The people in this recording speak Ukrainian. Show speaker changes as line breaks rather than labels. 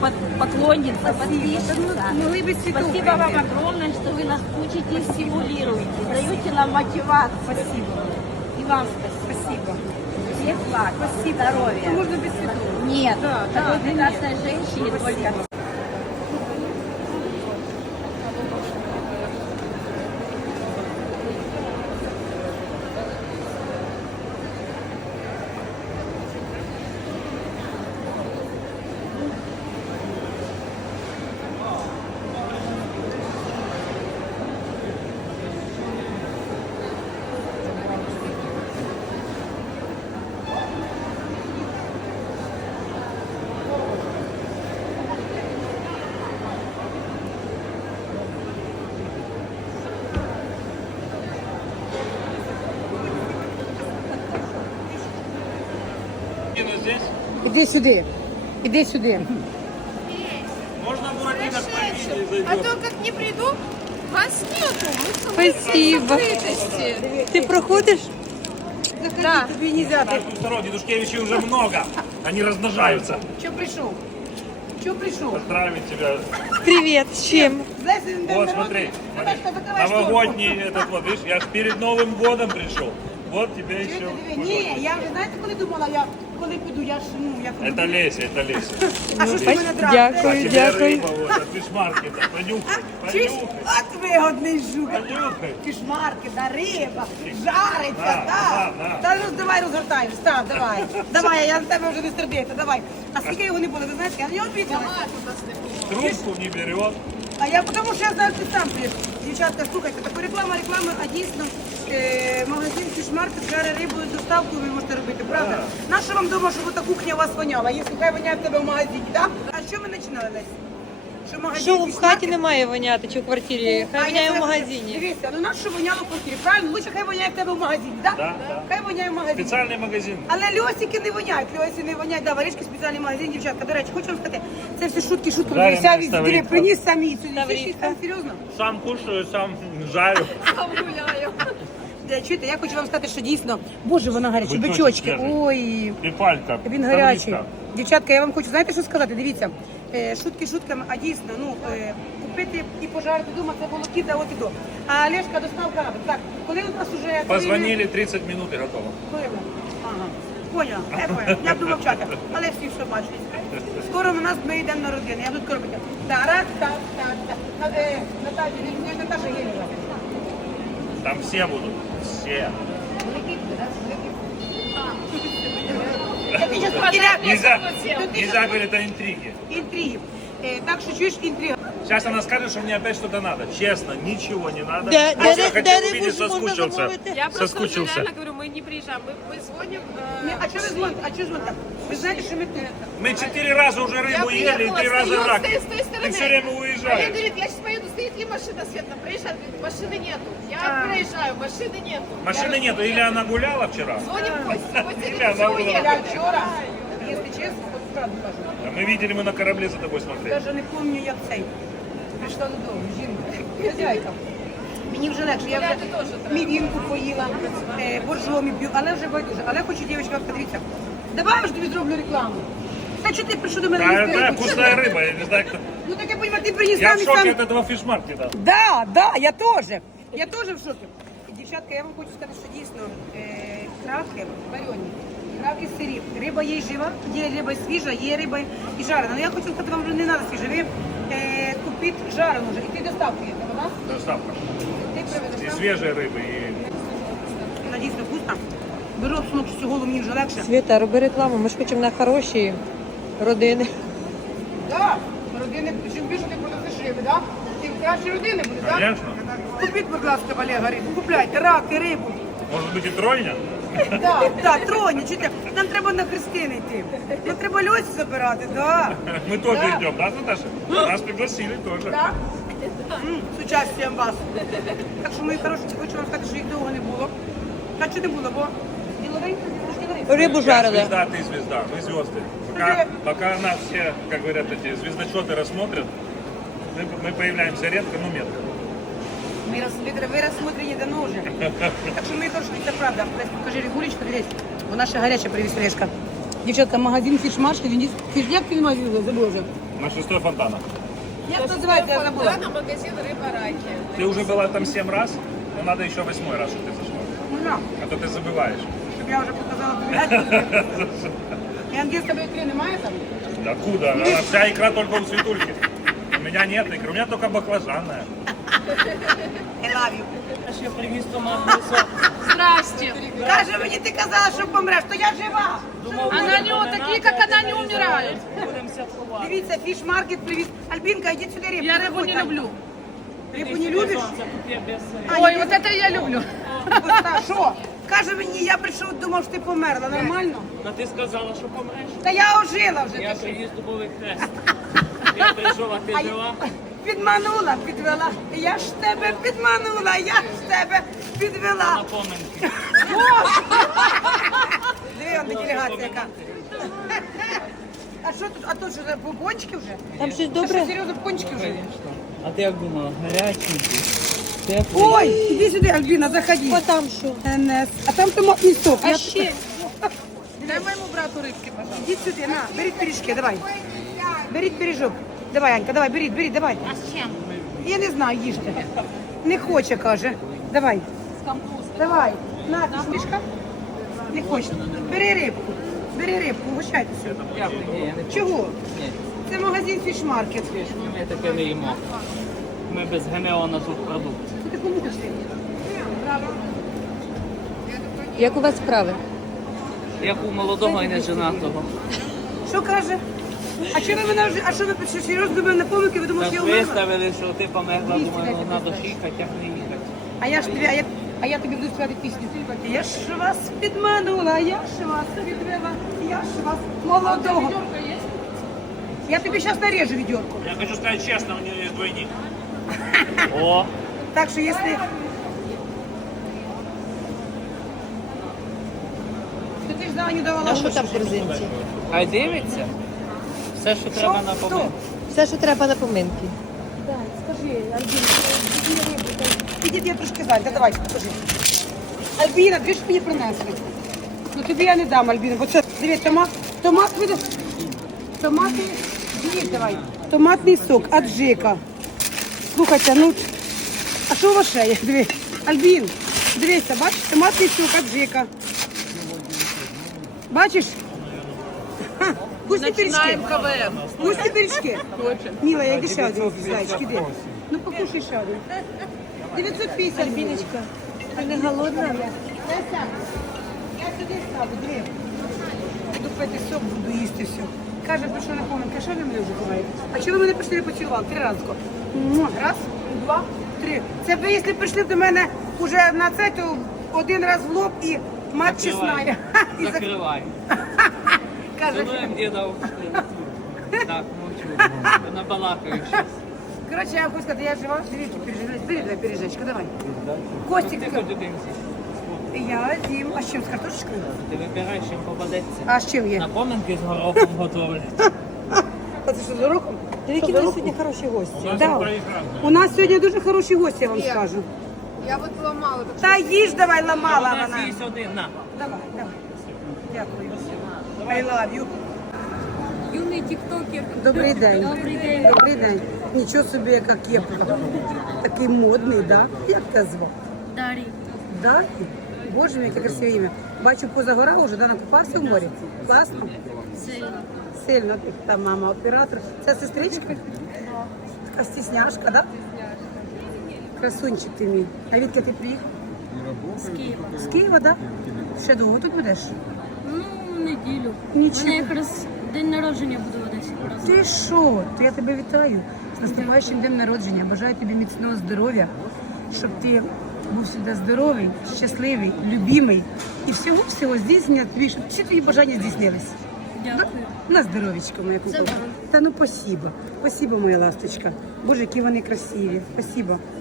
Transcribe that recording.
Поклонница, подписчица.
Ну, вы
Спасибо вам огромное, что вы нас учите и стимулируете, даете нам мотивацию.
Спасибо.
И вам спасибо.
Спасибо.
Всех благ, здоровья.
Ну, можно без цветов.
Нет,
Да,
такой
да,
прекрасной женщине только.
Здесь?
Іди сюди. Іди сюди.
Можно Буратино в помещении
А
зайдем?
то как не приду, вас нету.
Спасибо. Ты проходишь?
Да.
Тобі нельзя.
Так, тут второго дедушкевичей уже много. Они размножаются.
Що прийшов? Що прийшов?
Поздравить тебя.
Привет, с чем?
Знаєш, він день
Вот,
народження.
смотри.
Наташка, закривай шторку.
Новогодний этот вот, видишь, я ж перед Новым годом пришел. Вот тебе еще.
Чуєте, диви? Ні, я вже знаєте, коли думала, я коли піду, я ж, ну, я коли
Это Леся, это Леся.
А що ж ти мене драв?
Дякую.
Тебе рыба вот от фишмаркета. Понюхай,
Чуєш?
понюхай.
От вигодний жук.
Понюхай.
Фішмарки, да, риба, жариться,
Да,
так.
да.
Та ну давай розгортай, став, давай. Давай, я на тебе вже не стерпіти, давай. А скільки його не було, ви знаєте, я не обіцяла.
Трубку не берет.
А я тому що я знаю, ти сам п'єш. Дівчатка, слухайте, таку реклама, а дійсно магазин фішмаркет жаре рибу з доставкою ви можете робити, правда? Наша вам дома, щоб ота кухня у вас воняла, якщо хай воняє в тебе в магазині, так? А що ми починали, Лесь? Що магазин
Що в
«Фішмаркет»?
хаті немає воняти, чи в квартирі? Хай воняє в магазині.
Дивіться, ну нас що воняло в квартирі, правильно? Лучше хай воняє в тебе в магазині, так?
Да, да.
Хай воняє в магазині.
Специальный магазин.
Але льосики не воняють, льосі не воняють, да, варішки спеціальний магазин, дівчатка. До речі, хочу вам сказати, це все шутки,
Жареная
вся від
ставрідка.
приніс самі.
Ставрідка.
Там серйозно?
Сам кушаю, сам жарю.
Чуєте, я хочу вам сказати, що дійсно, боже, вона гаряча,
Бичочок
бичочки,
свіжий.
ой,
И палька.
він гарячий.
Ставридка.
Дівчатка, я вам хочу, знаєте, що сказати? Дивіться, шутки шутками, а дійсно, ну, купити і пожарити вдома, це було кіда от і до. А Олешка доставка робить. Так, коли у нас уже...
Позвонили 30 минут и готово.
Коли ви? Ага, поняла, я поняла, я буду мовчати, але всі все бачать. Скоро у нас ми йдемо на родину, я буду робити. Наталя, не Наташа Єльова.
Там все будут. Все. Нельзя, нельзя говорить о интриге.
Інтриги. Так що чуєш інтрига.
Сейчас она скажет, что мне опять что-то надо. Честно, ничего не надо.
Да,
Просто
да,
хотел
да,
увидеть,
рыбу же можно
соскучился.
замовити.
Я просто уже
Соскучился.
реально говорю, мы не приезжаем, мы звоним.
А що ви дзвоните? А що дзвоните? Ви знаєте, що ми тут?
Мы 4 раза уже
Я
рыбу ели и
приехала,
3 раза
стою,
рак.
стою с той
Ты
стороны.
все время
А я,
уезжаешь.
говорит, я сейчас поеду, стоит ли машина светло, проезжает, говорит, машины нету. Я проезжаю, машины нету.
Машины нету. Или она гуляла вчера?
Звоним Косте, Костя
Или
говорит,
она
все
была.
Я
уехали.
вчора, якщо чесно, от правду кажу.
Да мы видели, мы на корабле за тобой смотрели.
Даже не пам'ятаю, як цей. Прийшла додому, жінка, хазяйка. Мені вже легше, я
Гуляти
вже
теж треба.
мівінку поїла, боржомі б'ю, але вже байдуже. Але хочу, дівчатка, подивіться, давай я ж тобі зроблю рекламу. Та чи ти прийшов до мене
Да,
їсти
это
рибу?
вкусная рыба, я не знаю, кто.
Ну так я розумію, ти приніс
Я
нам
в
і
шоке
сам.
от этого фишмаркета.
Да, я теж. Я теж в шокі. Дівчатка, я вам хочу сказати, що дійсно травки варені, травки сирі. Риба є жива, є риба свіжа, є риба і жарена. Ну я хочу сказати, вам вже не треба свіжа. Ви купіть жарену вже. І ти доставку є, да?
Доставка.
Ти
И
приведеш.
свежей рыбы, и
Вона дійсно вкусна. Беру обсунок з цього, мені вже легше.
Світа, роби рекламу, ми ж хочемо на хороші родини.
Так, родини, чим більше ти продасиш риби, так? Тим краще родини буде, так?
конечно.
Купіть, будь ласка, Олега, рибу. Купляйте, раки, рибу.
Может быть и тройня?
Так, троні, чуєте, нам треба на Христини йти. Нам треба льосі забирати, так.
Мы тоже
Да.
идем, да, Наташа? Нас пригласили тоже.
Так? З участям вас. Так що, мої хороші, хочу вам сказати, що їх довго не було. Так що не було, бо діловенько, діловенько.
Рибу
Я
жарили.
звезда, ты звезда, мы звезды. Пока нас все, как говорят, эти звездочеты рассмотрят, мы появляемся редко, но метко.
Ви розсмотрені давно вже. Так що, мої хороші, це правда. Лесь, покажи Регулечку, дивись. Вона ще гаряча привіз Олешка. Дівчатка, магазин фішмаршки, він фіш, як він магазин забув вже?
На 6-й фонтана.
Як називається, я забула.
на магазин «Рыба Раки».
Ты уже была там 7 раз, но надо еще 8-й раз, чтобы ты зашла.
Ну, на,
А то ты забываешь.
щоб я вже показала тобі. І англійської ікри немає там?
Да откуда? Она вся икра только у Светульки. У меня нет икры, у меня только баклажанная.
I love you.
Здрасте.
Каже, мені ти казала, що помреш, то я жива.
Она не вот такие, как она, не умирает.
Дивіться, фіш-маркет привіз. Альбінка, йдіть сюди рибу.
Я рыбу не люблю.
Рибу не любиш?
Ой, вот это я люблю.
Що? Каже мені, я прийшов, думав, що ти померла. Нормально?
А ти сказала, що помреш?
Та я ожила вже.
Я приніс дубовий хрест. Я прийшов, а ти
А я
жила.
підманула, підвела. Я ж тебе підманула, я ж тебе підвела.
На поминки.
Диви, он делегація яка. А що тут? А тут що, пончики вже?
Там щось
Це
добре?
що, серйозно, пончики вже?
А ти як думала, гаряченький?
Ой, іди сюди, Альбіна, заходи.
А там що?
НС. А там томатний сок.
А ще?
Дай моему брату рыбки, пожалуйста.
Ідіть сюди, на, беріть пиріжки, давай. Беріть пиріжок. Давай, Анька, давай, беріть, давай.
А с чем?
Я не знаю, їжте. Не хоче, каже. Давай. Давай. На, ти смішка? Не хоче. Бери рибку, угощайтеся.
Дякую, ні, я не
Чого?
Ні.
Це магазин фішмаркет.
Ми таке не їмо. Ми без ГМО на продукт.
Що ти помогти?
Як у вас справи?
Як у молодого і неженатого.
Що каже? А що ви мене вже, а що ви пишете? Серйозно до мене на помилки, ви думали,
Так
що я умерла?
виставили, що ти померла,
Їсти
думаю,
дайте
ну треба
просто.
їхати, як не їхати.
А я ж тобі, а я тобі буду співати пісню. Я ж вас підманула, я ж вас відвела, я ж вас молодого. Я тобі зараз нарежу відьорку.
Я хочу сказать честно, у нее есть двойник.
О,
Так що, якщо... То ти ж за Аню давала
А що
гроші.
там в корзинці?
хай дивиться. Все, що треба на поминки.
Все, що треба на поминки.
Так, скажи, Альбіна, підіть, я трошки зайнята, давай, скажи. Альбіна, дві ж мені принесли. Ну тобі я не дам, Альбіна, бо це, дивись, томат видав. Томати, дивись, давай. Томатний сок, аджика. Слухайте, ну, а що у вас ще є? Дивись, Альбін, дивися, бачиш, томатний сок, аджика. Бачиш? Ха, вкусні пиріжки.
КВМ.
Вкусні пиріжки. Міла, як ще один зайчик, іди. Ну покушай ще один. 950.
Альбіночка, ти не голодна?
Леся, я сюди ставлю, диви. Буду пити сок, буду їсти все. Каже, прийшов на поминки, що ви мене вже ховаєте? А чого ви мене прийшли і поцілували? 3 рази. Раз, 2, 3. Це ви, якщо прийшли до мене уже на це, то 1 раз в лоб і мать чесна.
Закривай.
Каже,
Цілуємо діда у школу. Так, мовчу. Набалакаю щось.
коротше, я хочу сказати, я жива, дивіться, переживаю. Бери, давай, пиріжечку, давай. Костик,
Ти хоч один з'їв.
я з'їм. А з чим, з картошечкою?
Ти вибираєш, чим попадеться.
А з чим є?
На поминки з горохом готовлять.
А це що, з горохом?
Які ви сьогодні хороші гості.
Да. У нас сьогодні дуже хороші гості, я вам скажу.
Я вот ломала.
Та їж давай, ламала
У нас
вона.
є один, на.
Давай, давай. Дякую. I love you.
Юный тиктокер.
Добрий день.
Добрий день.
Добрий день. Нічого собі, яка кепка. Такий модний, да? Як тебе звати?
Дарья.
Да? Боже мій, яке красиве ім'я. Бачу, позагорав уже, да, накупався в морі. Класно?
Сильно.
Сильно ти там мама оператор. Це сестричка? Така стісняшка, да? Красунчик ти мій. А відки ти приїхав?
З Києва.
З Києва, да? Ще довго тут будеш?
Ну, неділю.
Нічого.
У мене якраз день народження буде в Одесі.
Ти що? То я тебе вітаю. З наступаючим днем народження. Бажаю тобі міцного здоров'я, щоб ти був завжди здоровий, щасливий, любимий. І всього-всього здійснення тобі, щоб всі твої бажання здійснились.
Дякую.
На здоров'ячко, моя куколка.
вам.
Та ну спасибо. Спасибо, моя ласточка. Боже, які вони красиві. Спасибо.